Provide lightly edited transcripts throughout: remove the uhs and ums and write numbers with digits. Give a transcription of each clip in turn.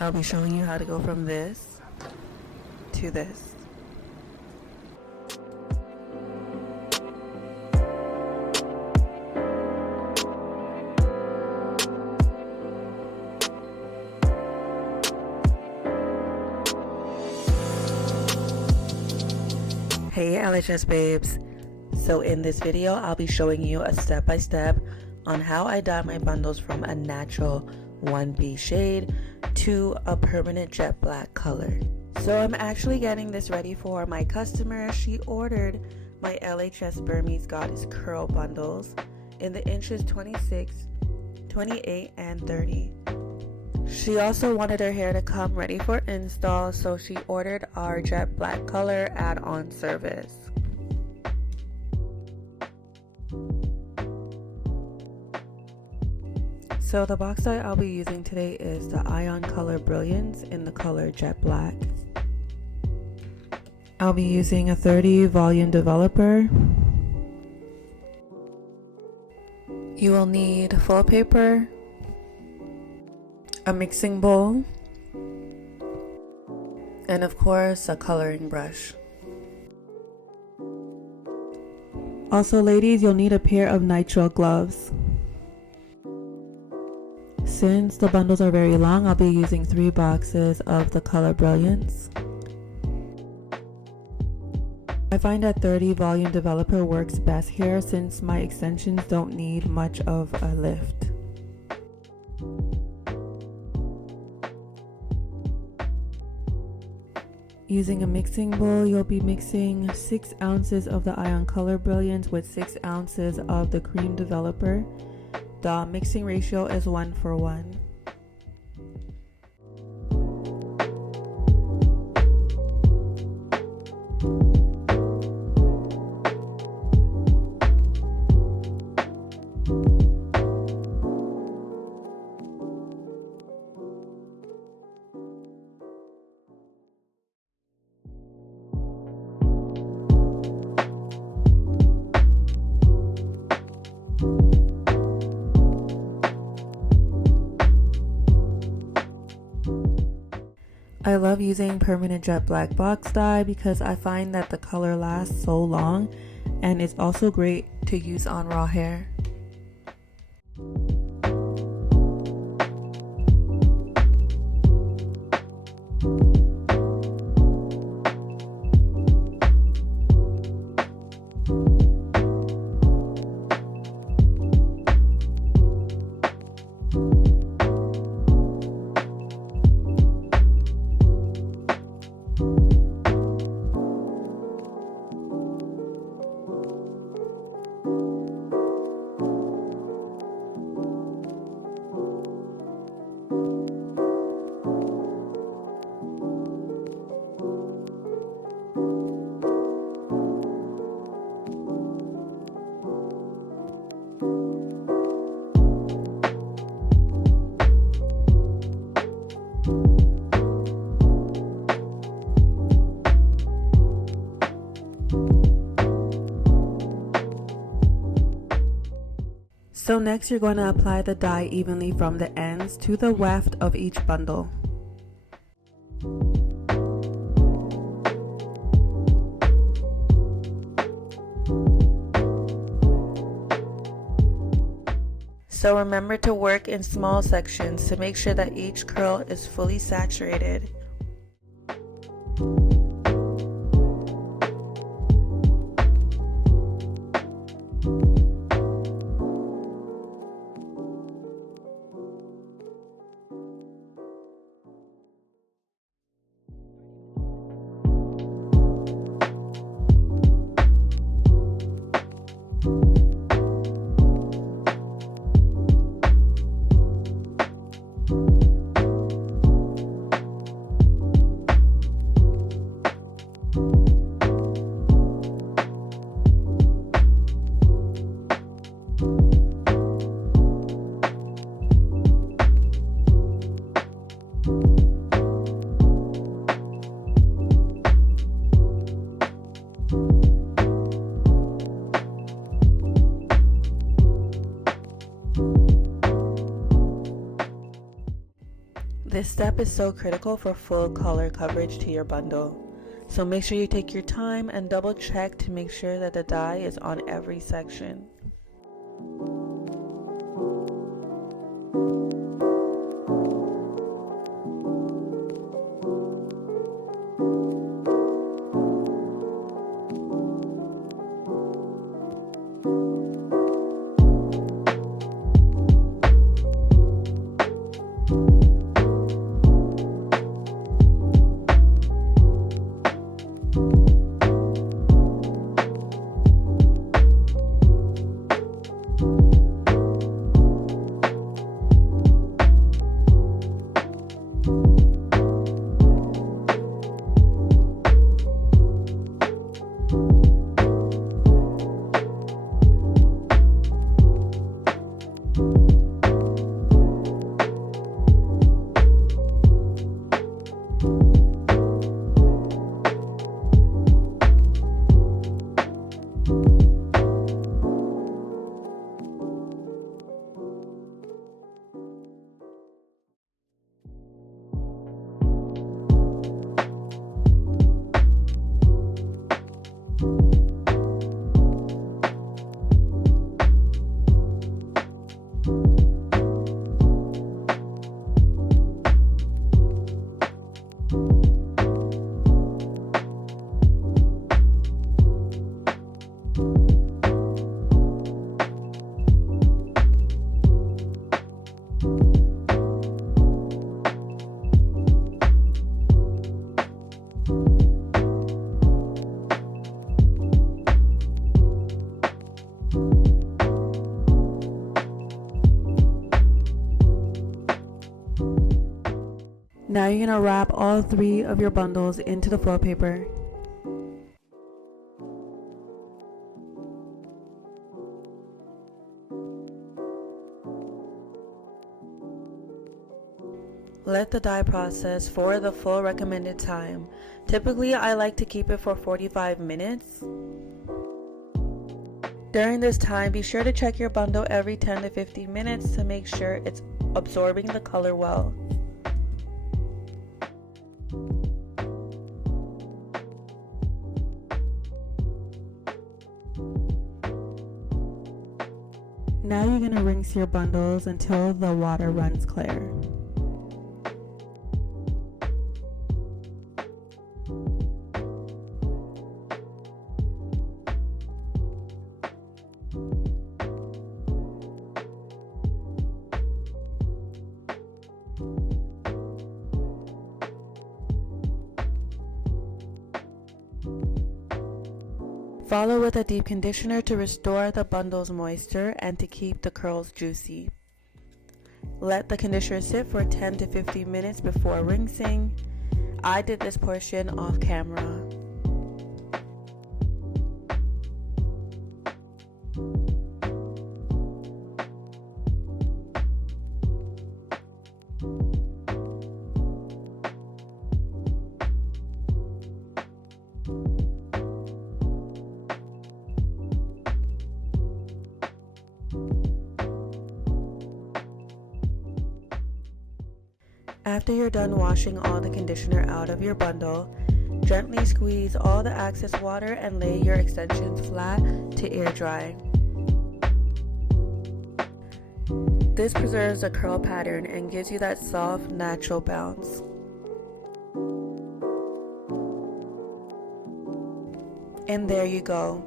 I'll be showing you how to go from this to this. Hey LHS babes, so in this video I'll be showing you a step-by-step on how I dye my bundles from a natural 1B shade to a permanent jet black color. So I'm actually getting this ready for my customer. She ordered my LHS Burma Goddess Curl bundles in the inches 26, 28, and 30. She also wanted her hair to come ready for install, so she ordered our jet black color add-on service. So the box dye I'll be using today is the Ion Color Brilliance in the color jet black. I'll be using a 30 volume developer. You will need full paper, a mixing bowl, and of course a coloring brush. Also ladies, you'll need a pair of nitrile gloves. Since the bundles are very long, I'll be using 3 boxes of the color Brilliance. I find that 30 volume developer works best here since my extensions don't need much of a lift. Using a mixing bowl, you'll be mixing 6 ounces of the Ion Color Brilliance with 6 ounces of the Creme Developer. The mixing ratio is 1:1. I love using permanent jet black box dye because I find that the color lasts so long, and it's also great to use on raw hair. So next you're going to apply the dye evenly from the ends to the weft of each bundle. So remember to work in small sections to make sure that each curl is fully saturated. This step is so critical for full color coverage to your bundle. So make sure you take your time and double check to make sure that the dye is on every section. Now you're going to wrap all 3 of your bundles into the foil paper. Let the dye process for the full recommended time. Typically, I like to keep it for 45 minutes. During this time, be sure to check your bundle every 10 to 15 minutes to make sure it's absorbing the color well. Now you're going to rinse your bundles until the water runs clear. Follow with a deep conditioner to restore the bundle's moisture and to keep the curls juicy. Let the conditioner sit for 10 to 15 minutes before rinsing. I did this portion off camera. After you're done washing all the conditioner out of your bundle, gently squeeze all the excess water and lay your extensions flat to air dry. This preserves the curl pattern and gives you that soft, natural bounce. And there you go.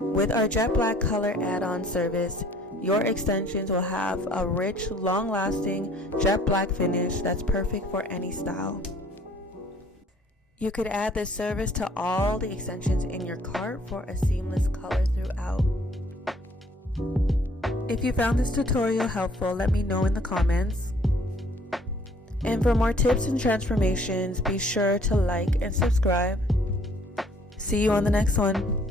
With our jet black color add-on service, your extensions will have a rich, long-lasting jet black finish that's perfect for any style. You could add this service to all the extensions in your cart for a seamless color throughout. If you found this tutorial helpful, let me know in the comments. And for more tips and transformations, be sure to like and subscribe. See you on the next one.